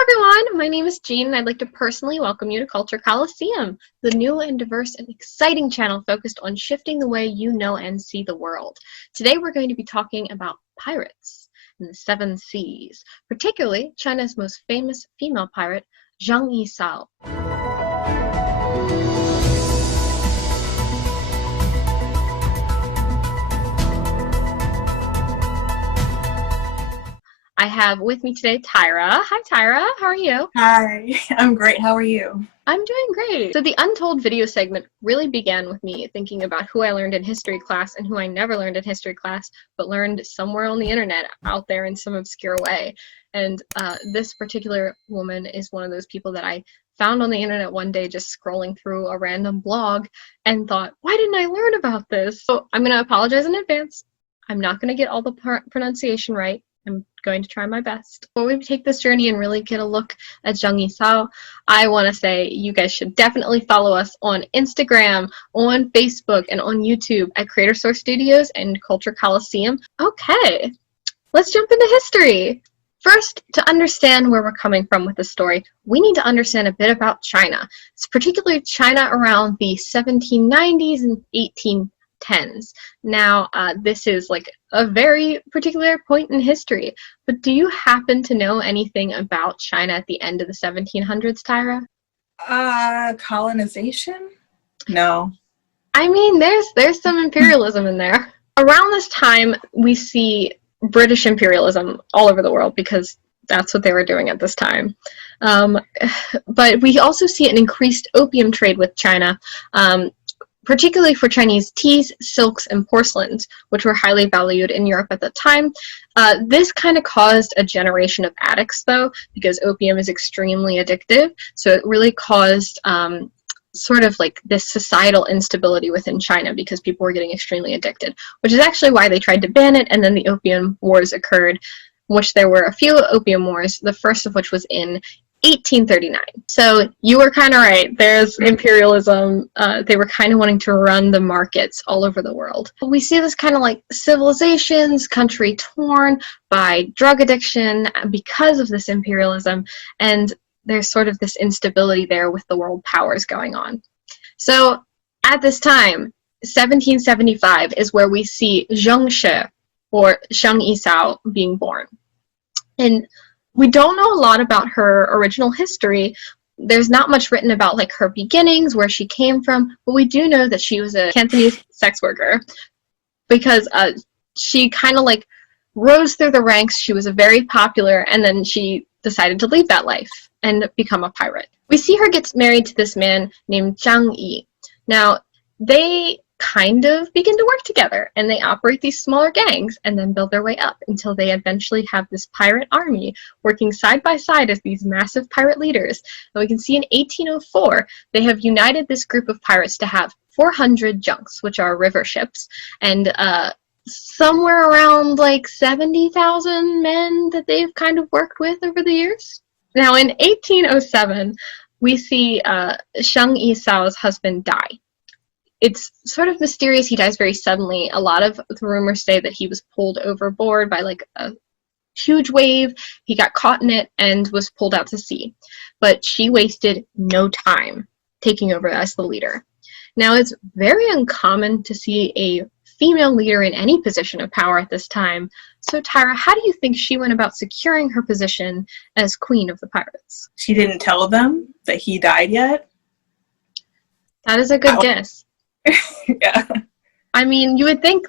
Everyone, my name is Jean and I'd like to personally welcome you to Culture Colosseum, the new and diverse and exciting channel focused on shifting the way you know and see the world. Today we're going to be talking about pirates in the seven seas, particularly China's most famous female pirate, Cheng I Sao. I have with me today Tyra. Hi Tyra, how are you? Hi, I'm great. How are you? I'm doing great. So the Untold video segment really began with me thinking about who I learned in history class and who I never learned in history class, but learned somewhere on the internet out there in some obscure way. And this particular woman is one of those people that I found on the internet one day just scrolling through a random blog and thought, why didn't I learn about this? So I'm going to apologize in advance. I'm not going to get all the pronunciation right. I'm going to try my best. Before we take this journey and really get a look at Cheng I Sao, I want to say you guys should definitely follow us on Instagram, on Facebook, and on YouTube at Creator Source Studios and Culture Colosseum. Okay, let's jump into history. First, to understand where we're coming from with the story, we need to understand a bit about China. It's particularly China around the 1790s and 1810s. Now, this is like a very particular point in history, but do you happen to know anything about China at the end of the 1700s, Tyra? Colonization? No. I mean, there's some imperialism in there. Around this time, we see British imperialism all over the world because that's what they were doing at this time. But we also see an increased opium trade with China, particularly for Chinese teas, silks, and porcelains, which were highly valued in Europe at the time. This kind of caused a generation of addicts, though, because opium is extremely addictive. So it really caused sort of like this societal instability within China because people were getting extremely addicted, which is actually why they tried to ban it, and then the Opium Wars occurred, which there were a few opium wars, the first of which was in 1839. So you were kind of right. There's imperialism. They were kind of wanting to run the markets all over the world. We see this kind of like civilizations, country torn by drug addiction because of this imperialism, and there's sort of this instability there with the world powers going on. So at this time, 1775 is where we see Ching Shih, or Cheng I Sao, being born. And we don't know a lot about her original history. There's not much written about like her beginnings, where she came from, but we do know that she was a Cantonese sex worker because she kind of like rose through the ranks. She was a very popular, and then she decided to leave that life and become a pirate. We see her get married to this man named Chang Yi. Now, they kind of begin to work together, and they operate these smaller gangs and then build their way up until they eventually have this pirate army working side by side as these massive pirate leaders. And we can see in 1804 they have united this group of pirates to have 400 junks, which are river ships, and somewhere around like 70,000 men that they've kind of worked with over the years. Now in 1807 we see Cheng I Sao's husband die. It's sort of mysterious. He dies very suddenly. A lot of the rumors say that he was pulled overboard by like a huge wave. He got caught in it and was pulled out to sea. But she wasted no time taking over as the leader. Now, it's very uncommon to see a female leader in any position of power at this time. So, Tyra, how do you think she went about securing her position as queen of the pirates? She didn't tell them that he died yet? That is a good guess. Yeah. I mean, you would think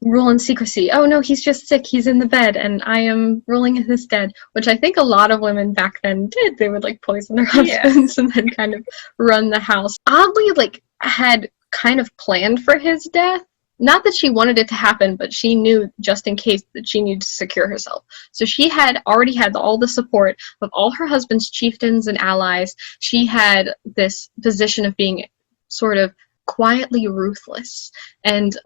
rule in secrecy. Oh no, he's just sick, he's in the bed, and I am ruling in his stead, which I think a lot of women back then did. They would like poison their husbands and then kind of run the house. Oddly, like, had kind of planned for his death. Not that she wanted it to happen, but she knew just in case that she needed to secure herself. So she had already had all the support of all her husband's chieftains and allies. She had this position of being sort of quietly ruthless. And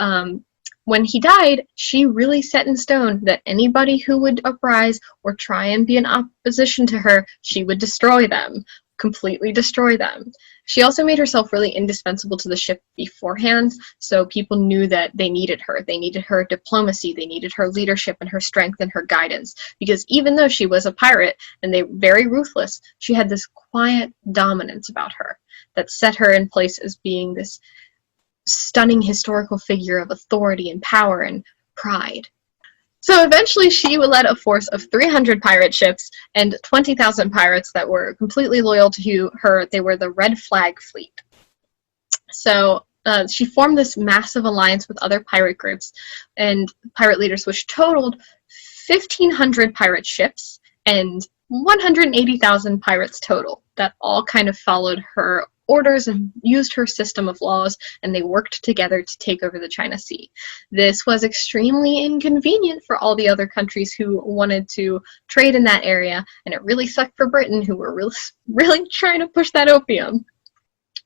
when he died, she really set in stone that anybody who would uprise or try and be in opposition to her, she would destroy them. completely destroy them. She also made herself really indispensable to the ship beforehand, so people knew that they needed her. They needed her diplomacy, they needed her leadership and her strength and her guidance, because even though she was a pirate and they were very ruthless, she had this quiet dominance about her that set her in place as being this stunning historical figure of authority and power and pride. So eventually she led a force of 300 pirate ships and 20,000 pirates that were completely loyal to her. They were the Red Flag Fleet. So she formed this massive alliance with other pirate groups and pirate leaders, which totaled 1,500 pirate ships and 180,000 pirates total that all kind of followed her orders and used her system of laws, and they worked together to take over the China Sea. This was extremely inconvenient for all the other countries who wanted to trade in that area, and it really sucked for Britain, who were really trying to push that opium.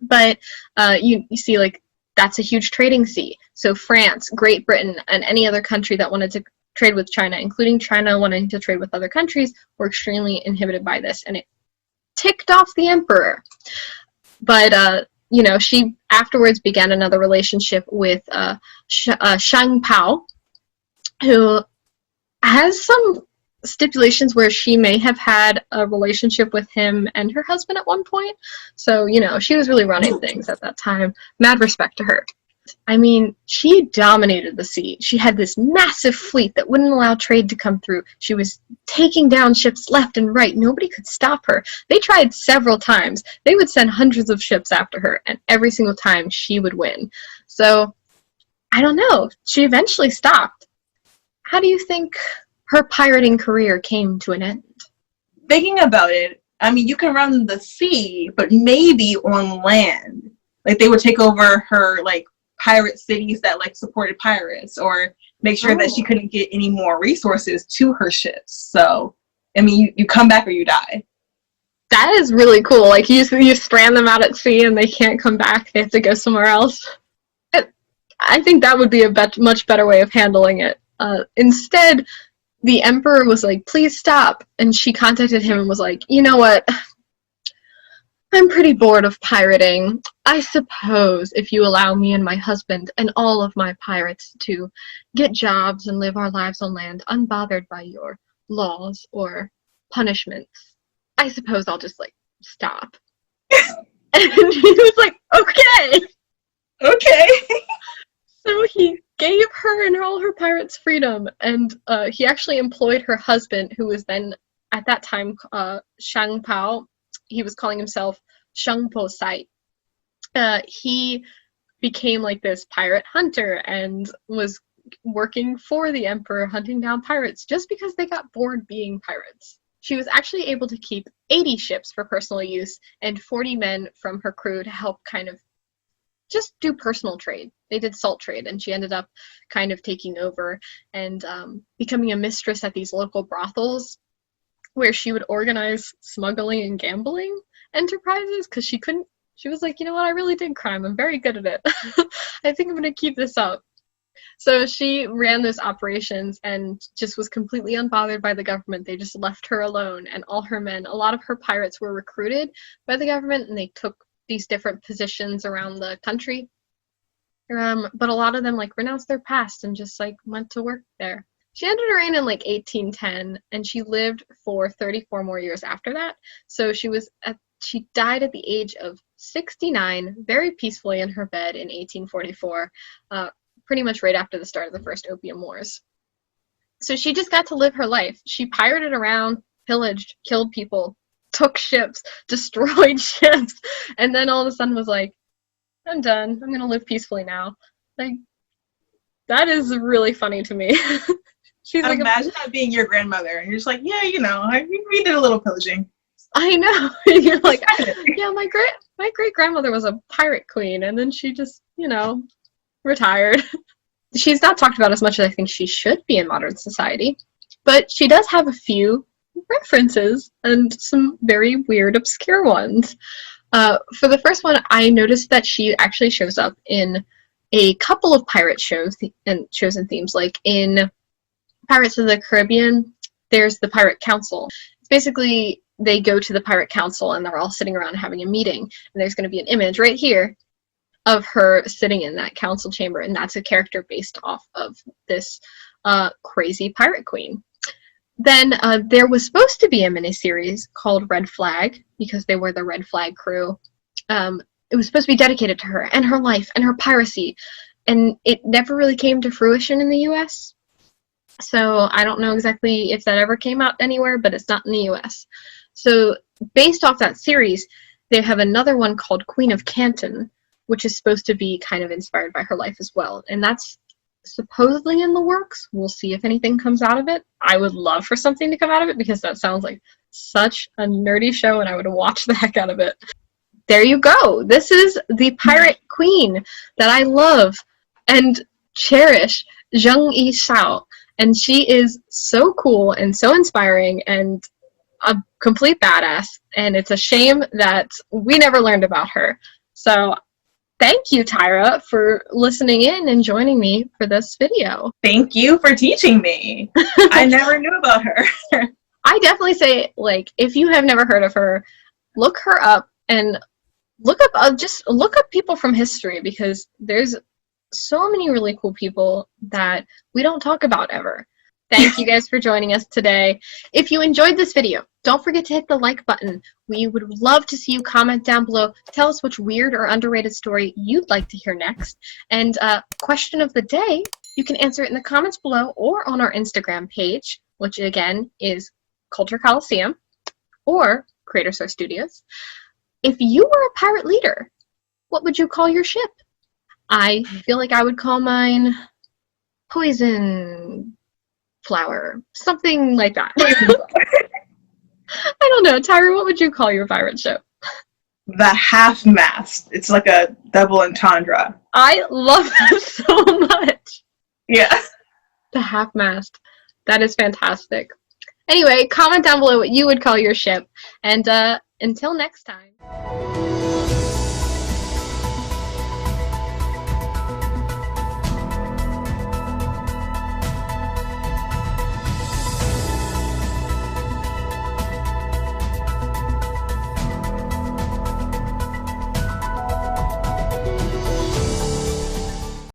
But you see, like, that's a huge trading sea. So France, Great Britain, and any other country that wanted to trade with China, including China wanting to trade with other countries, were extremely inhibited by this, and it ticked off the emperor. But she afterwards began another relationship with Shang Pao, who has some stipulations where she may have had a relationship with him and her husband at one point. So, she was really running things at that time. Mad respect to her. I mean, she dominated the sea. She had this massive fleet that wouldn't allow trade to come through. She was taking down ships left and right. Nobody could stop her. They tried several times. They would send hundreds of ships after her, and every single time she would win. So, I don't know. She eventually stopped. How do you think her pirating career came to an end? Thinking about it, I mean, you can run the sea, but maybe on land. Like, they would take over her, like, pirate cities that like supported pirates, or make sure that she couldn't get any more resources to her ships. So, I mean, you come back or you die. That is really cool. Like, you strand them out at sea and they can't come back. They have to go somewhere else. I think that would be a much better way of handling it. Instead, the emperor was like, please stop. And she contacted him and was like, you know what? I'm pretty bored of pirating. I suppose if you allow me and my husband and all of my pirates to get jobs and live our lives on land unbothered by your laws or punishments, I suppose I'll just, like, stop. And he was like, okay. Okay. So he gave her and all her pirates freedom, and he actually employed her husband, who was then, at that time, Shang Pao. He was calling himself Sheng Po Sai. He became like this pirate hunter and was working for the emperor, hunting down pirates just because they got bored being pirates. She was actually able to keep 80 ships for personal use and 40 men from her crew to help kind of just do personal trade. They did salt trade, and she ended up kind of taking over and becoming a mistress at these local brothels, where she would organize smuggling and gambling enterprises, because she was like, you know what, I really did crime. I'm very good at it. I think I'm going to keep this up. So she ran those operations and just was completely unbothered by the government. They just left her alone, and all her men, a lot of her pirates were recruited by the government, and they took these different positions around the country. But a lot of them, like, renounced their past and just, like, went to work there. She ended her reign in, like, 1810, and she lived for 34 more years after that. So she died at the age of 69, very peacefully in her bed in 1844, pretty much right after the start of the First Opium Wars. So she just got to live her life. She pirated around, pillaged, killed people, took ships, destroyed ships, and then all of a sudden was like, I'm done. I'm gonna live peacefully now. Like, that is really funny to me. She's like, imagine that being your grandmother, and you're just like, yeah, we did a little pillaging. I know. You're like, yeah, my great grandmother was a pirate queen, and then she just, retired. She's not talked about as much as I think she should be in modern society, but she does have a few references and some very weird, obscure ones. For the first one, I noticed that she actually shows up in a couple of pirate shows and themes, like in Pirates of the Caribbean, there's the Pirate Council. It's basically they go to the pirate council and they're all sitting around having a meeting, and there's going to be an image right here of her sitting in that council chamber, and that's a character based off of this crazy pirate queen. Then there was supposed to be a miniseries called Red Flag, because they were the Red Flag crew. It was supposed to be dedicated to her and her life and her piracy, and it never really came to fruition in the US. So I don't know exactly if that ever came out anywhere, but it's not in the US. So based off that series, they have another one called Queen of Canton, which is supposed to be kind of inspired by her life as well. And that's supposedly in the works. We'll see if anything comes out of it. I would love for something to come out of it because that sounds like such a nerdy show and I would watch the heck out of it. There you go. This is the pirate queen that I love and cherish, Cheng I Sao. And she is so cool and so inspiring and a complete badass. And it's a shame that we never learned about her. So thank you, Tyra, for listening in and joining me for this video. Thank you for teaching me. I never knew about her. I definitely say, like, if you have never heard of her, look her up and just look up people from history, because there's so many really cool people that we don't talk about ever. Thank you guys for joining us today. If you enjoyed this video, don't forget to hit the like button. We would love to see you comment down below. Tell us which weird or underrated story you'd like to hear next. And question of the day, you can answer it in the comments below or on our Instagram page, which again is Culture Colosseum or Creator Source Studios. If you were a pirate leader, what would you call your ship? I feel like I would call mine Poison Flower, something like that. I don't know. Tyra, what would you call your pirate ship? The half-mast. It's like a double entendre. I love that so much. Yeah. The half-mast. That is fantastic. Anyway, comment down below what you would call your ship. And until next time.